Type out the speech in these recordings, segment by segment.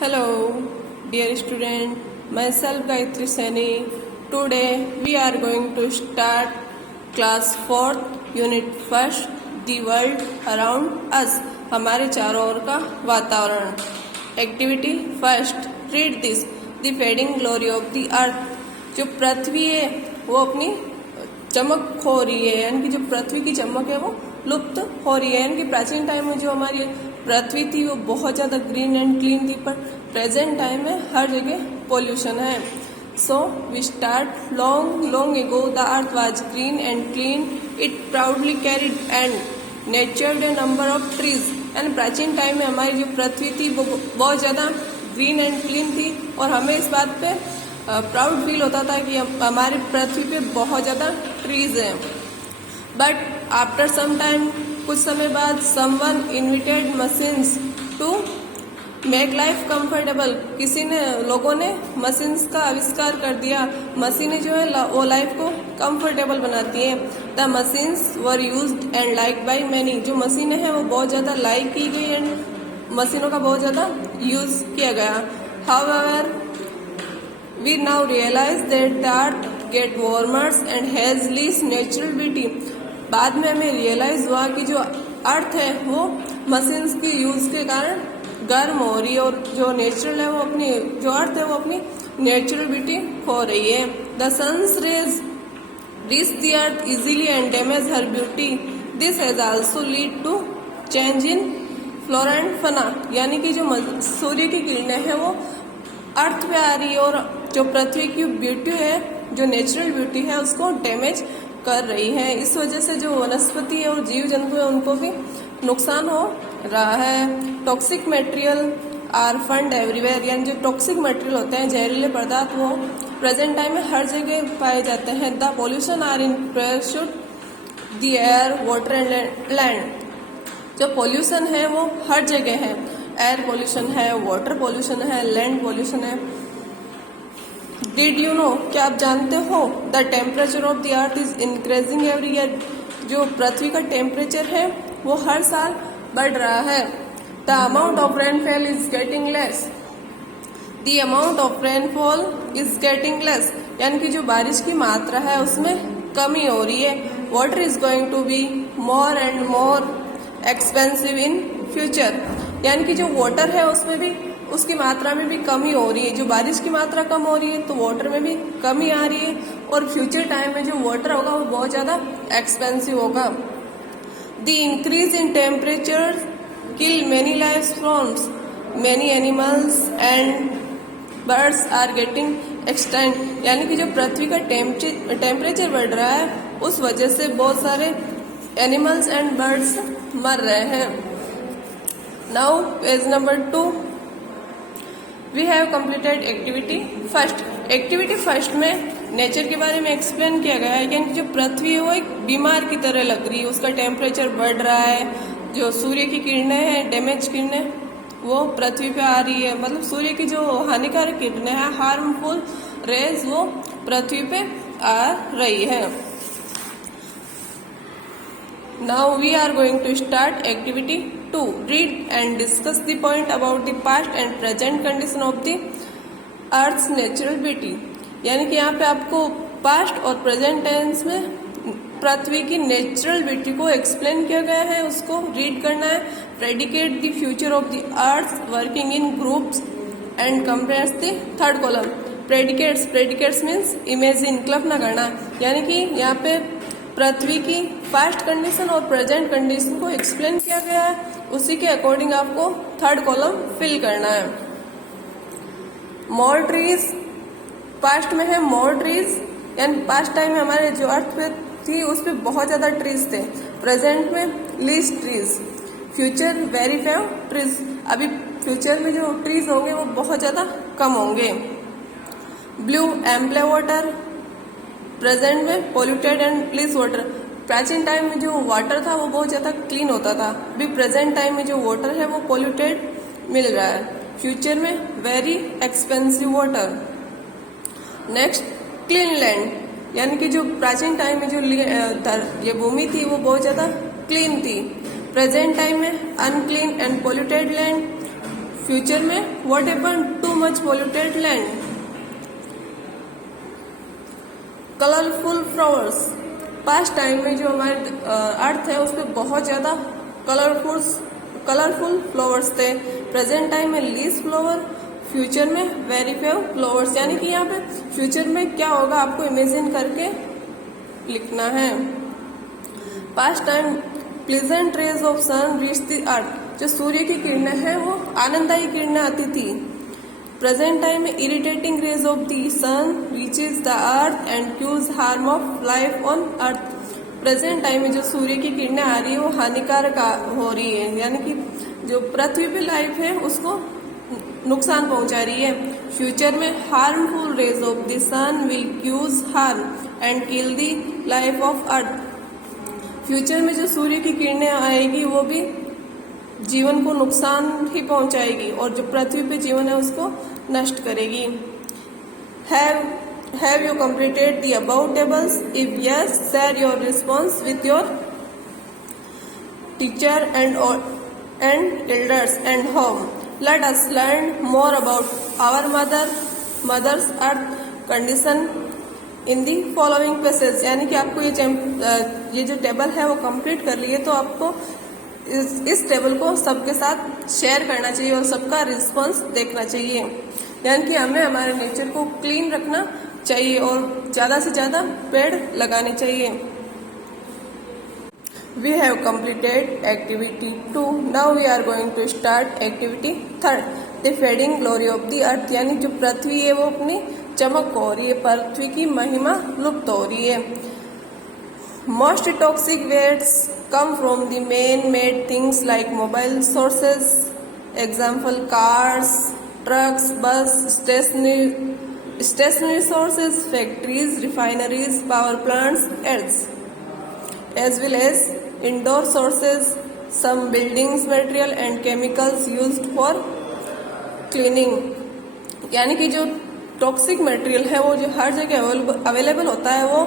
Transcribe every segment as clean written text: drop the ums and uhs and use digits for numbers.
Hello, dear student. Myself Gayatri Saini. Today we are going to start class 4th, unit 1st, the world around us. हमारे चारों ओर का वातावरण. Activity first. Read this. The fading glory of the earth. जो पृथ्वी है वो अपनी चमक खो रही है, यानी कि जो पृथ्वी की चमक है वो लुप्त हो रही है. यानी कि प्राचीन टाइम में जो हमारी पृथ्वी थी वो बहुत ज़्यादा ग्रीन एंड क्लीन थी, पर प्रेजेंट टाइम में हर जगह पोल्यूशन है. So we start long ago the earth was green and clean, it proudly carried and nurtured a number of trees. यानी प्राचीन टाइम में हमारी जो पृथ्वी थी वो बहुत ज़्यादा ग्रीन एंड क्लीन थी और हमें इस बात पे प्राउड फील होता था कि हमारी पृथ्वी पे बहुत ज़्यादा ट्रीज हैं. बट आफ्टर सम टाइम, कुछ समय बाद, someone invited machines to make life comfortable. लोगों ने मशीन्स का आविष्कार कर दिया. मशीनें जो है वो लाइफ को कंफर्टेबल बनाती हैं. The machines were used and like by many. जो मशीनें हैं वो बहुत ज़्यादा लाइक की गई एंड मशीनों का बहुत ज़्यादा यूज किया गया. However we now realize that the earth get warmer and has less natural beauty. बाद में हमें रियलाइज हुआ कि जो अर्थ है वो मशीन्स की यूज के कारण गर्म हो रही है और जो नेचुरल है वो अपनी जो अर्थ है वो अपनी नेचुरल ब्यूटी खो रही है. The sun's rays reach the earth easily and damage her beauty. This has also lead to change in flora and fauna. यानी कि जो सूर्य की किरणें हैं वो अर्थ पे आ रही है और जो पृथ्वी की ब्यूटी है, जो नेचुरल ब्यूटी है, उसको डैमेज कर रही है. इस वजह से जो वनस्पति है और जीव जंतु है उनको भी नुकसान हो रहा है. Toxic material are found everywhere. यानी जो टॉक्सिक मटेरियल होते हैं, जहरीले पदार्थ, वो प्रेजेंट टाइम में हर जगह पाए जाते हैं. The pollution are in pressure the air, water and land. जो पॉल्यूशन है वो हर जगह है. एयर पॉल्यूशन है, वाटर पॉल्यूशन है, लैंड पॉल्यूशन है. डिड यू नो, क्या आप जानते हो, the temperature of the earth is increasing every year. जो पृथ्वी का टेम्परेचर है वो हर साल बढ़ रहा है. The amount of rainfall is getting less. The amount of rainfall is getting less. यानी कि जो बारिश की मात्रा है उसमें कमी हो रही है. Water is going to be more and more expensive in future. यानी कि जो वाटर है उसमें भी उसकी मात्रा में भी कमी हो रही है. जो बारिश की मात्रा कम हो रही है तो वाटर में भी कमी आ रही है और फ्यूचर टाइम में जो वाटर होगा वो बहुत ज़्यादा एक्सपेंसिव होगा. The increase in temperature kill many life forms. Many animals and birds are getting extinct. यानी कि जो पृथ्वी का टेम्परेचर बढ़ रहा है उस वजह से बहुत सारे एनिमल्स एंड बर्ड्स मर रहे हैं. Now page number 2. We have completed activity first. Activity first में नेचर के बारे में एक्सप्लेन किया गया है. यानी जो पृथ्वी है वो एक बीमार की तरह लग रही है. उसका टेम्परेचर बढ़ रहा है. जो सूर्य की किरणें हैं, डैमेज किरणें, वो पृथ्वी पे आ रही है. मतलब सूर्य की जो हानिकारक किरणें हैं, हार्मफुल रेज, वो पृथ्वी पे आ रही है. Now we are going to start activity 2. Read and discuss the point about the past and present condition of the Earth's natural beauty. यानी कि यहाँ पे आपको पास्ट और प्रेजेंट टेंस में पृथ्वी की नेचुरल ब्यूटी को एक्सप्लेन किया गया है, उसको रीड करना है. Predicate the future of the earth working in groups and compares the third column. Predicates means imagine, कल्पना करना. यानी कि यहाँ पे पृथ्वी की पास्ट कंडीशन और प्रेजेंट कंडीशन को एक्सप्लेन किया गया है. उसी के अकॉर्डिंग आपको थर्ड कॉलम फिल करना है. मोर ट्रीज, पास्ट में है मोर ट्रीज. यानी पास्ट टाइम में हमारे जो अर्थ पे थी उस पे बहुत ज़्यादा ट्रीज थे. प्रेजेंट में least trees. Future very few trees. अभी फ्यूचर में जो ट्रीज होंगे वो बहुत ज़्यादा कम होंगे. Blue ample water. प्रेजेंट में पोल्यूटेड एंड क्लीन वाटर. प्राचीन टाइम में जो वाटर था वो बहुत ज़्यादा क्लीन होता था. अभी प्रेजेंट टाइम में जो वाटर है वो पोल्यूटेड मिल रहा है. फ्यूचर में very expensive water. Next clean land. यानी कि जो प्राचीन टाइम में जो ये भूमि थी वो बहुत ज़्यादा क्लीन थी. प्रेजेंट टाइम में unclean and polluted land. Future में what happen too much polluted land, colourful flowers, past time में जो हमारे अर्थ है उसमें बहुत ज्यादा कलरफुल फ्लावर्स थे, प्रेजेंट टाइम में लीस्ट फ्लावर, फ्यूचर में वेरी फ्यू फ्लावर्स। यानी कि यहाँ पे फ्यूचर में क्या होगा आपको इमेजिन करके लिखना है। Past time pleasant rays of sun reach the earth, जो सूर्य की किरणें हैं वो आनंददायी किरणें आती थी। प्रेजेंट टाइम में irritating rays of the sun reaches the earth and cause harm of life on earth. Present time में जो सूर्य की किरणें आ रही है वो हानिकारक हो रही है, यानी कि जो पृथ्वी पे लाइफ है उसको नुकसान पहुंचा रही है। फ्यूचर में harmful rays of the sun will cause harm and kill the life of earth. Future में जो सूर्य की किरणें आएगी वो भी जीवन को नुकसान ही पहुंचाएगी और जो पृथ्वी पे जीवन है उसको नष्ट करेगी। Have you completed the above tables? If yes, share your response with your teacher and elders and home. Let us learn more about our mother's earth condition in the following passage। यानी कि आपको ये जो table है वो complete कर लिए तो आपको इस टेबल को सबके साथ शेयर करना चाहिए और सबका रिस्पॉन्स देखना चाहिए। यानी कि हमें हमारे नेचर को क्लीन रखना चाहिए और ज्यादा से ज्यादा पेड़ लगाने चाहिए। We have completed activity 2. Now we are going to start activity 3. The fading glory of the earth, यानी जो पृथ्वी है वो अपनी चमक हो रही है, पृथ्वी की महिमा लुप्त हो रही है। Most toxic waste come from the man-made things like mobile sources, example cars, trucks, bus, stationary sources, factories, refineries, power plants, as well as indoor sources, some buildings material and chemicals used for cleaning। यानी कि जो toxic material है वो जो हर जगह available होता है वो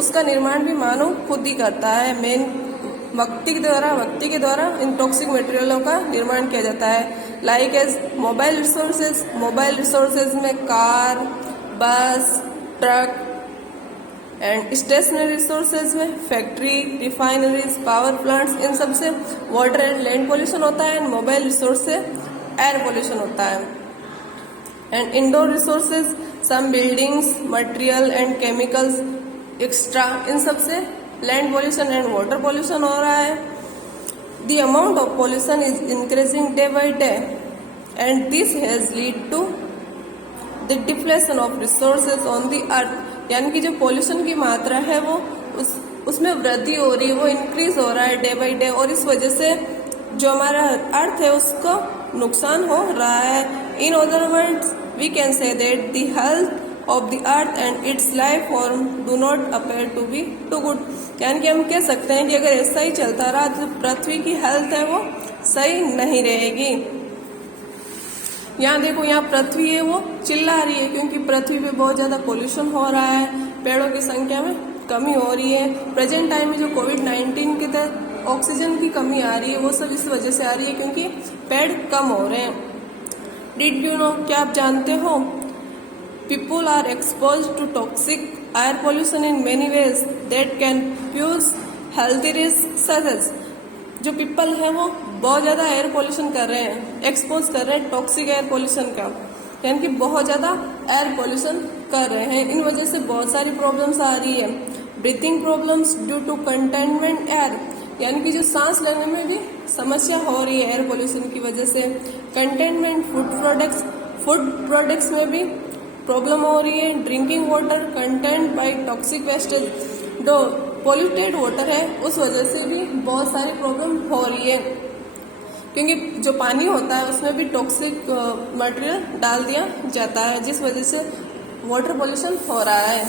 उसका निर्माण भी मानव खुद ही करता है। मेन व्यक्ति के द्वारा इन टॉक्सिक मटेरियलों का निर्माण किया जाता है। लाइक एज मोबाइल रिसोर्सेज में car, bus, truck and stationary resources में फैक्ट्री, रिफाइनरीज, पावर प्लांट्स, इन सब से वाटर एंड लैंड पोल्यूशन होता है। एंड मोबाइल रिसोर्स से एयर पोल्यूशन होता है। And indoor resources some buildings, material and chemicals extra, इन सब से land pollution and water pollution हो रहा है। The amount of pollution is increasing day by day and this has lead to the depletion of resources on the earth. यानी कि जो pollution की मात्रा है वो उसमें वृद्धि हो रही है, वो इंक्रीज हो रहा है डे बाई डे और इस वजह से जो हमारा अर्थ है उसको नुकसान हो रहा है। In other words we can say that the health of the earth and its life form do not appear to be too good. यानी कि हम कह सकते हैं कि अगर ऐसा ही चलता रहा तो पृथ्वी की हेल्थ है वो सही नहीं रहेगी। यहाँ देखो, यहाँ पृथ्वी है वो चिल्ला रही है क्योंकि पृथ्वी पे बहुत ज्यादा पोल्यूशन हो रहा है, पेड़ों की संख्या में कमी हो रही है। प्रेजेंट टाइम में जो कोविड-19 के तहत ऑक्सीजन की कमी आ रही है वो सब इस वजह से आ रही है क्योंकि पेड़ कम हो रहे हैं। डिड यू नो, क्या आप जानते हो, people are expose to toxic air pollution in many ways that can pose health risk such as. जो पीपल है वो बहुत ज्यादा एयर पोल्यूशन कर रहे हैं, एक्सपोज कर रहे हैं टॉक्सिक एयर पोल्यूशन का, यानी कि बहुत ज्यादा एयर पोल्यूशन कर रहे हैं। इन वजह से बहुत सारी प्रॉब्लम्स आ रही है। Breathing problems due to containment air, यानी कि जो सांस लेने में भी समस्या हो रही है एयर पोल्यूशन की वजह से। कंटेनमेंट फूड प्रोडक्ट्स में भी प्रॉब्लम हो रही है। Drinking water content bye toxic wastage, जो पॉल्यूटेड वाटर है उस वजह से भी बहुत सारी प्रॉब्लम हो रही है क्योंकि जो पानी होता है उसमें भी टॉक्सिक मटेरियल डाल दिया जाता है जिस वजह से वाटर पोल्यूशन हो रहा है।